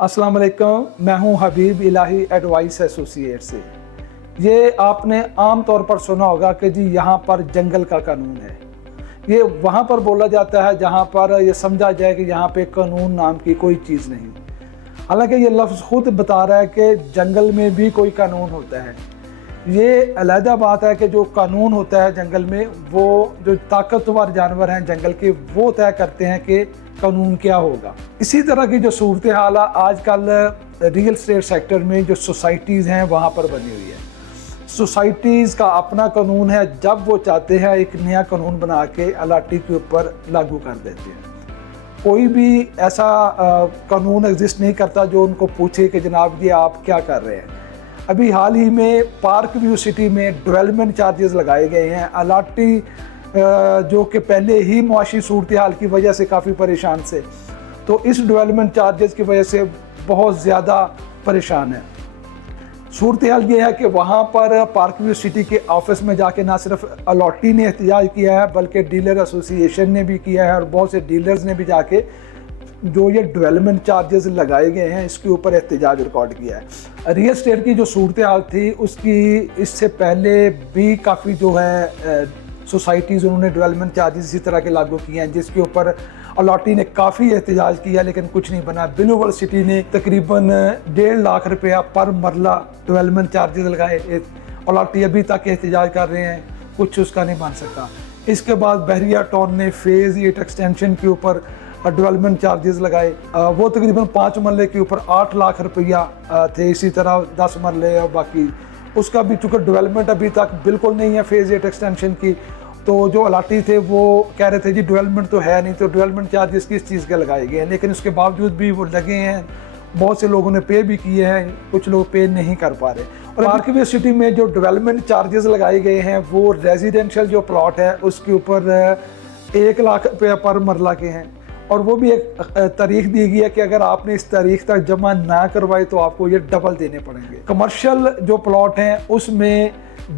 अस्सलाम वालेकुम, मैं हूं हबीब इलाही एडवाइस एसोसिएट से। ये आपने आम तौर पर सुना होगा कि जी यहाँ पर जंगल का कानून है। ये वहाँ पर बोला जाता है जहाँ पर ये समझा जाए कि यहाँ पे कानून नाम की कोई चीज़ नहीं। हालांकि ये लफ्ज़ खुद बता रहा है कि जंगल में भी कोई कानून होता है। ये अलहदा बात है कि जो कानून होता है जंगल में, वो जो ताकतवर जानवर हैं जंगल के, वो तय करते हैं कि कानून क्या होगा। इसी तरह की जो सूरत हाल आजकल रियल एस्टेट सेक्टर में जो सोसाइटीज़ हैं वहाँ पर बनी हुई है। सोसाइटीज़ का अपना कानून है, जब वो चाहते हैं एक नया कानून बना के अलाटी के ऊपर लागू कर देते हैं। कोई भी ऐसा कानून एग्जिस्ट नहीं करता जो उनको पूछे कि जनाब ये आप क्या कर रहे हैं। अभी हाल ही में पार्क व्यू सिटी में डेवलपमेंट चार्जेस लगाए गए हैं। अलाटी जो कि पहले ही मुआशी सूरत हाल की वजह से काफ़ी परेशान से, तो इस डेवलपमेंट चार्जेस की वजह से बहुत ज़्यादा परेशान है। सूरत हाल ये है कि वहाँ पर पार्क व्यू सिटी के ऑफिस में जाके ना सिर्फ अलाटी ने एहतजाज किया है, बल्कि डीलर एसोसिएशन ने भी किया है और बहुत से डीलर्स ने भी जाके जो ये डेवलपमेंट चार्जेस लगाए गए हैं इसके ऊपर एहतजाज रिकॉर्ड किया है। रियल एस्टेट की जो सूरत हाल थी उसकी इससे पहले भी काफ़ी जो है सोसाइटीज़ उन्होंने डेवलपमेंट चार्जेस इसी तरह के लागू किए हैं, जिसके ऊपर अलाटी ने काफ़ी एहतजाज किया लेकिन कुछ नहीं बना। बिलोवल सिटी ने तकरीबन 1.5 लाख रुपया पर मरला डेवलपमेंट चार्जेस लगाए। अलाटी अभी तक एहतजाज कर रहे हैं, कुछ उसका नहीं बन सका। इसके बाद बहरिया टाउन ने फेज़ 8 एक्सटेंशन के ऊपर डेवलपमेंट चार्जेस लगाए। वो तकरीबन 5 मरले के ऊपर 8 लाख रुपया थे। इसी तरह 10 मरले और बाकी उसका भी, चूँकि डेवलपमेंट अभी तक बिल्कुल नहीं है फेज़ 8 एक्सटेंशन की, तो जो अलाटी थे वो कह रहे थे जी डेवलपमेंट तो है नहीं, तो डेवलपमेंट चार्जेस किस चीज़ के लगाए गए हैं। लेकिन उसके बावजूद भी वो लगे हैं। बहुत से लोगों ने पे भी किए हैं, कुछ लोग पे नहीं कर पा रहे। और पार्क व्यू सिटी में जो डेवलपमेंट चार्जेस लगाए गए हैं वो रेजिडेंशियल जो प्लॉट है उसके ऊपर 1 लाख रुपया पर मरला के हैं। और वो भी एक तारीख दी गई है कि अगर आपने इस तारीख तक जमा ना करवाई तो आपको ये डबल देने पड़ेंगे। कमर्शियल जो प्लॉट हैं उसमें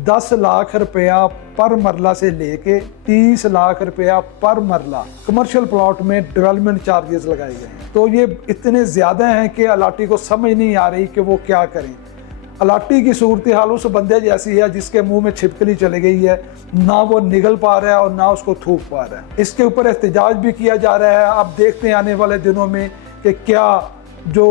10 लाख रुपया पर मरला से लेके 30 लाख रुपया पर मरला कमर्शियल प्लॉट में डेवलपमेंट चार्जेस लगाए गए हैं। तो ये इतने ज़्यादा हैं कि अलाटी को समझ नहीं आ रही कि वो क्या करें। अलाटी की सूरत हाल उस बंदे जैसी है जिसके मुंह में छिपकली चली गई है, ना वो निगल पा रहा है और ना उसको थूक पा रहा है। इसके ऊपर एहतजाज भी किया जा रहा है। अब देखते हैं आने वाले दिनों में कि क्या जो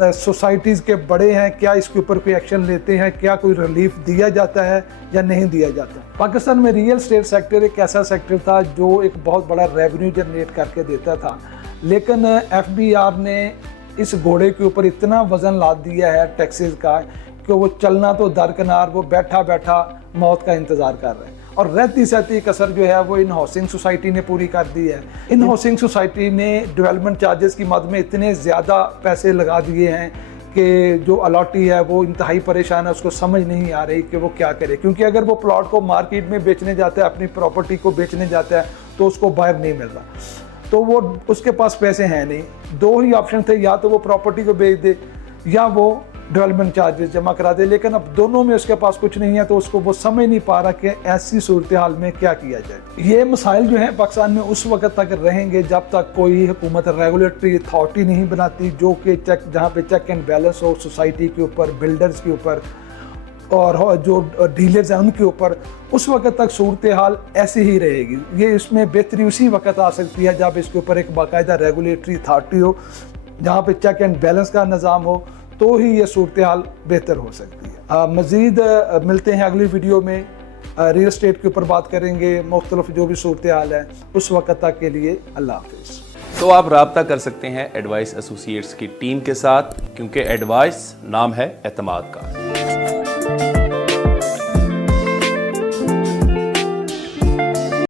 सोसाइटीज़ के बड़े हैं क्या इसके ऊपर कोई एक्शन लेते हैं, क्या कोई रिलीफ दिया जाता है या नहीं दिया जाता। पाकिस्तान में रियल एस्टेट सेक्टर एक ऐसा सेक्टर था जो एक बहुत बड़ा रेवेन्यू जनरेट करके देता था, लेकिन FBR ने इस घोड़े के ऊपर इतना वज़न लाद दिया है टैक्सेस का कि वो चलना तो दरकिनार, वो बैठा बैठा मौत का इंतज़ार कर रहे हैं। और रहती सहती कसर जो है वो इन हाउसिंग सोसाइटी ने पूरी कर दी है। इन हाउसिंग सोसाइटी ने डेवलपमेंट चार्जेस की मद में इतने ज़्यादा पैसे लगा दिए हैं कि जो अलाटी है वो इंतहाई परेशान है, उसको समझ नहीं आ रही कि वो क्या करे। क्योंकि अगर वो प्लॉट को मार्केट में बेचने जाता है, अपनी प्रॉपर्टी को बेचने जाता है, तो उसको बायर नहीं मिल रहा, तो वो उसके पास पैसे हैं नहीं। 2 ही ऑप्शन थे, या तो वो प्रॉपर्टी को बेच दे या वो डेवलपमेंट चार्जेस जमा करा दे। लेकिन अब दोनों में उसके पास कुछ नहीं है, तो उसको वो समझ नहीं पा रहा कि ऐसी सूरत हाल में क्या किया जाए। ये मसाइल जो हैं पाकिस्तान में उस वक्त तक रहेंगे जब तक कोई हुकूमत रेगुलेटरी अथॉरिटी नहीं बनाती जो कि जहाँ पे चेक एंड बैलेंस हो सोसाइटी के ऊपर, बिल्डर्स के ऊपर और जो डीलर्स हैं उनके ऊपर। उस वक्त तक सूरत हाल ऐसी ही रहेगी। ये इसमें बेहतरी उसी वक्त आ सकती है जब इसके ऊपर एक बाकायदा रेगुलेटरी अथॉरिटी हो, जहाँ पे चेक एंड बैलेंस का निज़ाम हो, तो ही ये सूरत हाल बेहतर हो सकती है। मज़ीद मिलते हैं अगली वीडियो में। रियल एस्टेट के ऊपर बात करेंगे, मुख्तलिफ जो भी सूरत हाल है। उस वक्त तक के लिए अल्लाह हाफिज़। तो आप राब्ता कर सकते हैं एडवाइस एसोसिएट्स की टीम के साथ, क्योंकि एडवाइस नाम है एतमाद का।